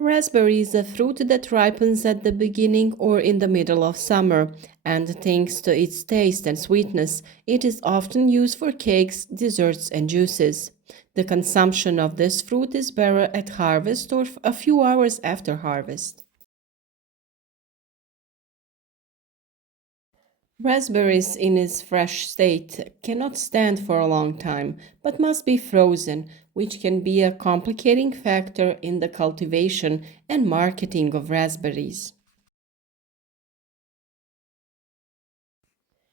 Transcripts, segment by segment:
Raspberry is a fruit that ripens at the beginning or in the middle of summer, and thanks to its taste and sweetness, it is often used for cakes, desserts, and juices. The consumption of this fruit is better at harvest or a few hours after harvest. Raspberries in its fresh state cannot stand for a long time, but must be frozen, which can be a complicating factor in the cultivation and marketing of raspberries.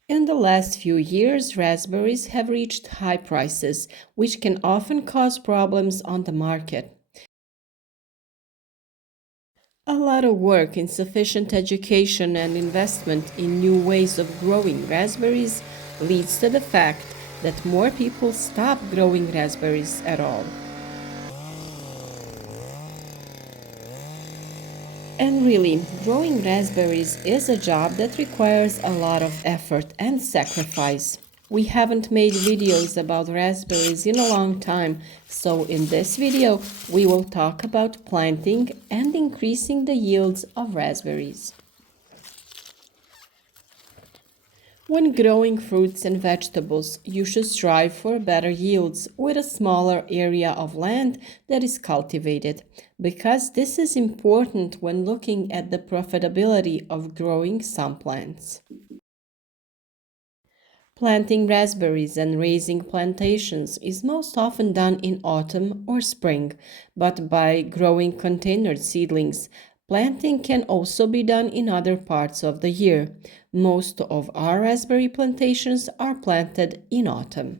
In the last few years, raspberries have reached high prices, which can often cause problems on the market. A lot of work, insufficient education, and investment in new ways of growing raspberries leads to the fact that more people stop growing raspberries at all. And really, growing raspberries is a job that requires a lot of effort and sacrifice. We haven't made videos about raspberries in a long time, so in this video we will talk about planting and increasing the yields of raspberries. When growing fruits and vegetables, you should strive for better yields with a smaller area of land that is cultivated, because this is important when looking at the profitability of growing some plants. Planting raspberries and raising plantations is most often done in autumn or spring, but by growing container seedlings, planting can also be done in other parts of the year. Most of our raspberry plantations are planted in autumn.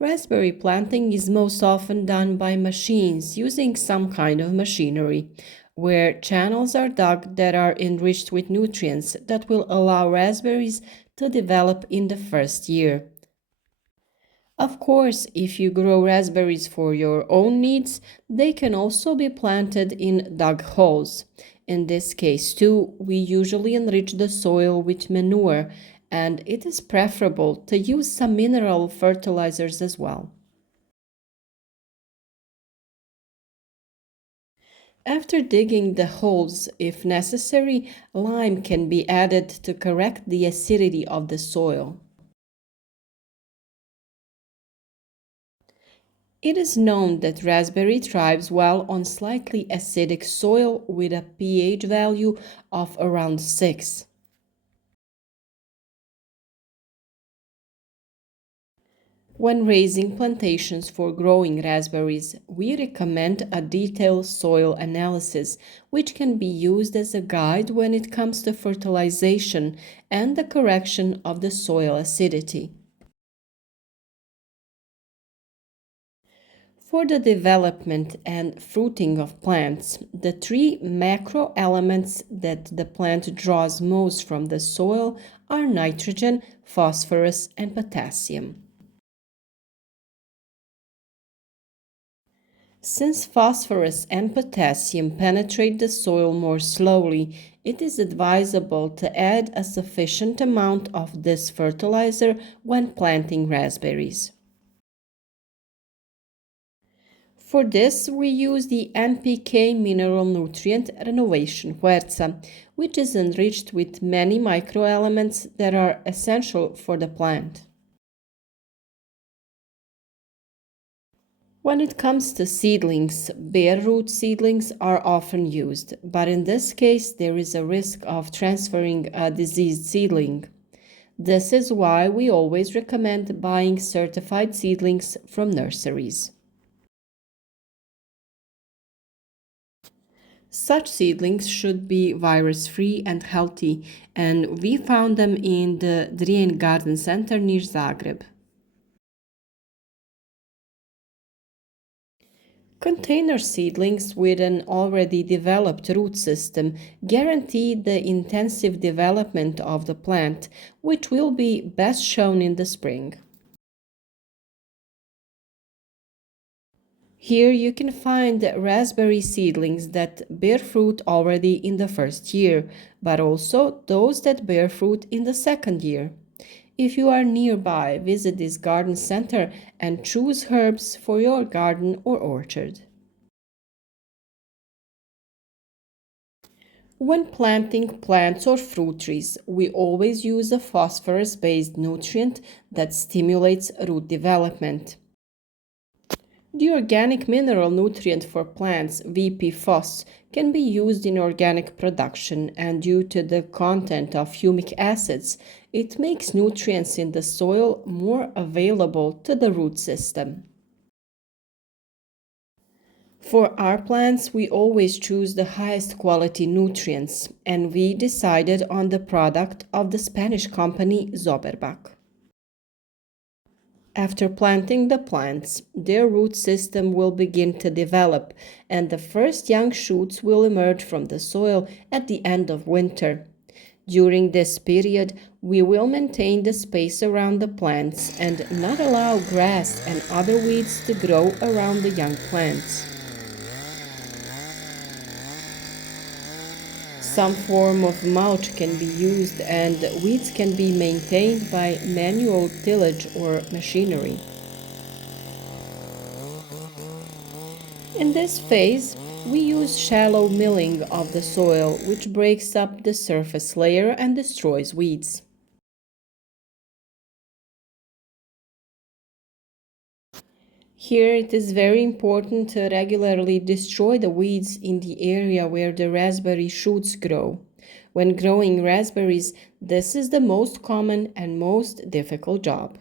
Raspberry planting is most often done by machines using some kind of machinery, where channels are dug that are enriched with nutrients that will allow raspberries to develop in the first year. Of course, if you grow raspberries for your own needs, they can also be planted in dug holes. In this case, too, we usually enrich the soil with manure, and it is preferable to use some mineral fertilizers as well. After digging the holes, if necessary, lime can be added to correct the acidity of the soil. It is known that raspberry thrives well on slightly acidic soil with a pH value of around 6. When raising plantations for growing raspberries, we recommend a detailed soil analysis, which can be used as a guide when it comes to fertilization and the correction of the soil acidity. For the development and fruiting of plants, the three macro elements that the plant draws most from the soil are nitrogen, phosphorus, and potassium. Since phosphorus and potassium penetrate the soil more slowly, it is advisable to add a sufficient amount of this fertilizer when planting raspberries. For this, we use the NPK mineral nutrient renovation Huerza, which is enriched with many microelements that are essential for the plant. When it comes to seedlings, bare root seedlings are often used, but in this case there is a risk of transferring a diseased seedling. This is why we always recommend buying certified seedlings from nurseries. Such seedlings should be virus-free and healthy, and we found them in the Drien Garden Center near Zagreb. Container seedlings with an already developed root system guarantee the intensive development of the plant, which will be best shown in the spring. Here you can find raspberry seedlings that bear fruit already in the first year, but also those that bear fruit in the second year. If you are nearby, visit this garden center and choose herbs for your garden or orchard. When planting plants or fruit trees, we always use a phosphorus-based nutrient that stimulates root development. The organic mineral nutrient for plants, VP-Phos, can be used in organic production, and due to the content of humic acids, it makes nutrients in the soil more available to the root system. For our plants, we always choose the highest quality nutrients, and we decided on the product of the Spanish company Zoberbach. After planting the plants, their root system will begin to develop, and the first young shoots will emerge from the soil at the end of winter. During this period, we will maintain the space around the plants and not allow grass and other weeds to grow around the young plants. Some form of mulch can be used and weeds can be maintained by manual tillage or machinery. In this phase, we use shallow milling of the soil, which breaks up the surface layer and destroys weeds. Here it is very important to regularly destroy the weeds in the area where the raspberry shoots grow. When growing raspberries, this is the most common and most difficult job.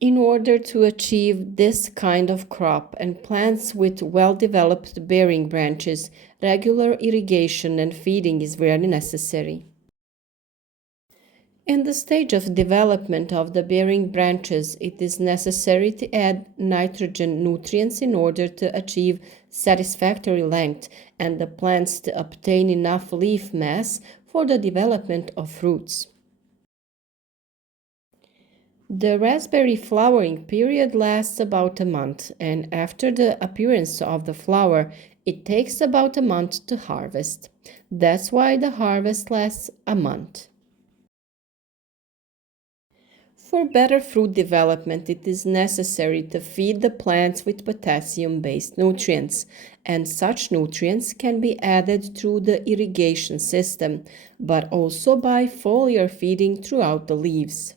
In order to achieve this kind of crop and plants with well-developed bearing branches, regular irrigation and feeding is very necessary. In the stage of development of the bearing branches, it is necessary to add nitrogen nutrients in order to achieve satisfactory length and the plants to obtain enough leaf mass for the development of fruits. The raspberry flowering period lasts about a month, and after the appearance of the flower, it takes about a month to harvest. That's why the harvest lasts a month. For better fruit development, it is necessary to feed the plants with potassium-based nutrients, and such nutrients can be added through the irrigation system, but also by foliar feeding throughout the leaves.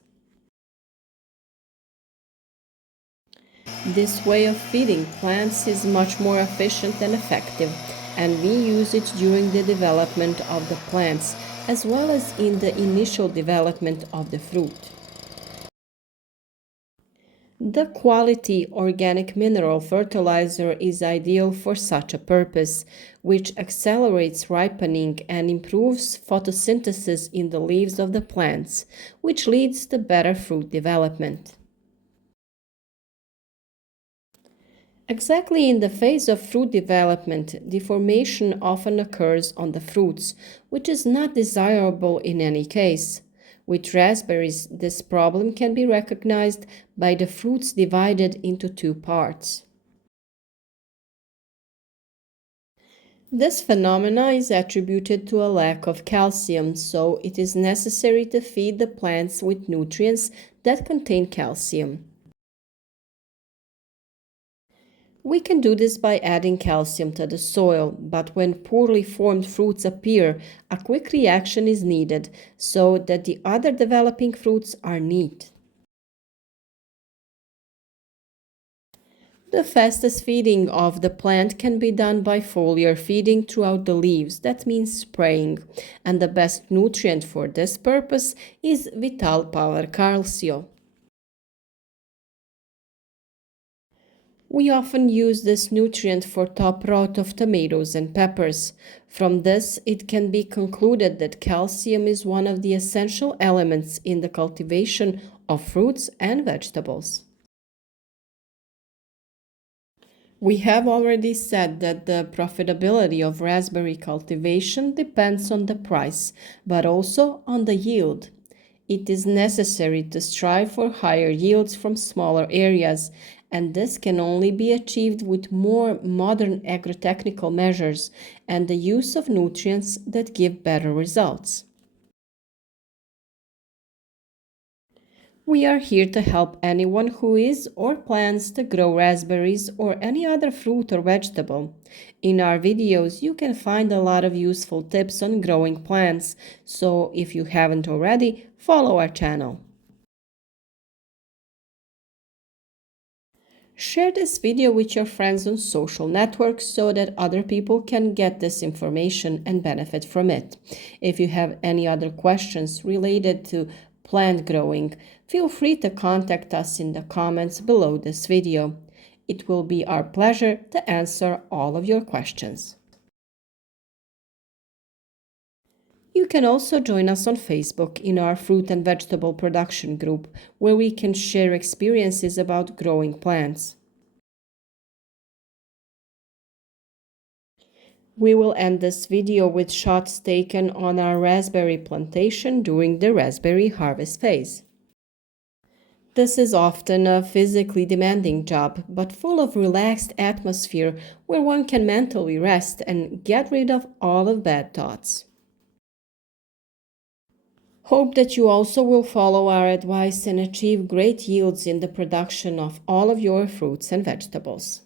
This way of feeding plants is much more efficient and effective, and we use it during the development of the plants as well as in the initial development of the fruit. The quality organic mineral fertilizer is ideal for such a purpose, which accelerates ripening and improves photosynthesis in the leaves of the plants, which leads to better fruit development. Exactly in the phase of fruit development, deformation often occurs on the fruits, which is not desirable in any case. With raspberries, this problem can be recognized by the fruits divided into two parts. This phenomena is attributed to a lack of calcium, so it is necessary to feed the plants with nutrients that contain calcium. We can do this by adding calcium to the soil, but when poorly formed fruits appear, a quick reaction is needed so that the other developing fruits are neat. The fastest feeding of the plant can be done by foliar feeding throughout the leaves, that means spraying, and the best nutrient for this purpose is Vital Power Calcio. We often use this nutrient for top rot of tomatoes and peppers. From this, it can be concluded that calcium is one of the essential elements in the cultivation of fruits and vegetables. We have already said that the profitability of raspberry cultivation depends on the price, but also on the yield. It is necessary to strive for higher yields from smaller areas, and this can only be achieved with more modern agrotechnical measures and the use of nutrients that give better results. We are here to help anyone who is or plans to grow raspberries or any other fruit or vegetable. In our videos, you can find a lot of useful tips on growing plants, so if you haven't already, follow our channel. Share this video with your friends on social networks so that other people can get this information and benefit from it. If you have any other questions related to plant growing, feel free to contact us in the comments below this video. It will be our pleasure to answer all of your questions. You can also join us on Facebook in our fruit and vegetable production group, where we can share experiences about growing plants. We will end this video with shots taken on our raspberry plantation during the raspberry harvest phase. This is often a physically demanding job, but full of relaxed atmosphere where one can mentally rest and get rid of all of bad thoughts. Hope that you also will follow our advice and achieve great yields in the production of all of your fruits and vegetables.